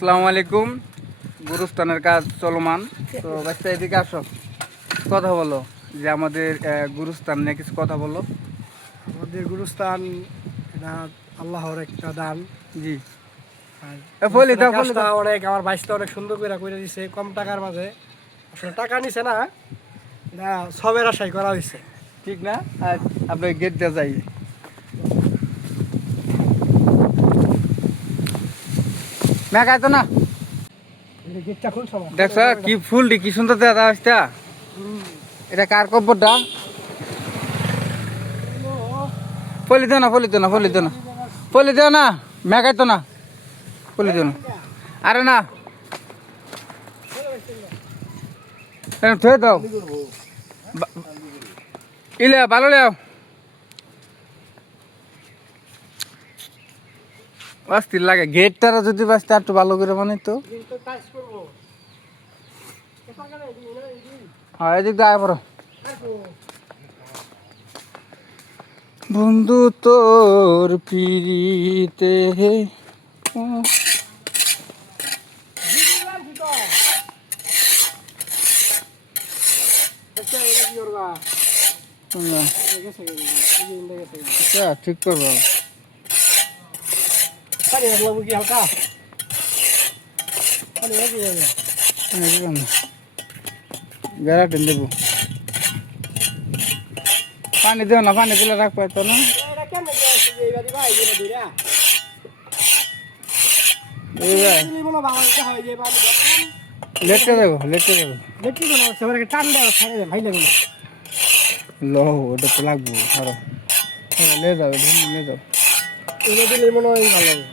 আসসালামু আলাইকুম। গুরুস্থানের কাজ চলমান। তো বাচ্চা এদিকে আসো, কথা বলো যে আমাদের গুরুস্থান নিয়ে কিছু কথা বলো। আমাদের গুরুস্থান এটা আল্লাহর একটা দান। জি, আর ফলি দাও ফলি কাজটা দাও। অনেক আমার বাইশটা অনেক সুন্দর করে দিছে কম টাকার মাঝে। আসলে টাকা নিছে না, এটা সবের আশাই করা হয়েছে। ঠিক না? আর আপনি গেট দিয়ে যাই। মেঘায় তো না, গেটটা খুব সময় দেখছো কি ফুলটি কি সুন্দর দেখা আসছে। এটা কার কব্বরটা? ফলি দেও না, ফলি দেও না, ফলি দেও না, ফলি দেও না, মেঘায় তো না, ফলি দেও না। আরে না, থয়ে দাও ইলে ভালো লেও। অস্থির লাগে গেটটারা যদি বাঁচতে একটু ভালো করে বানাইতো। হ্যাঁ এদিক দিয়ে আয় পড়ো। বন্ধু তোর পিড়িতে ঠিক করবো। হালকা বেড়া টেন দেবো, পানি দেও না, পানি দিলে রাখ পাইতো না। লেটকে দেবো, লেটকে দেবো। টান দেওয়া ছাড়ে ভাই লাগবে। লো ওটা তো লাগবো, ধরো লে যাবে, লে যাও। এগুলো দিলে মনে হয় ভালো হবে।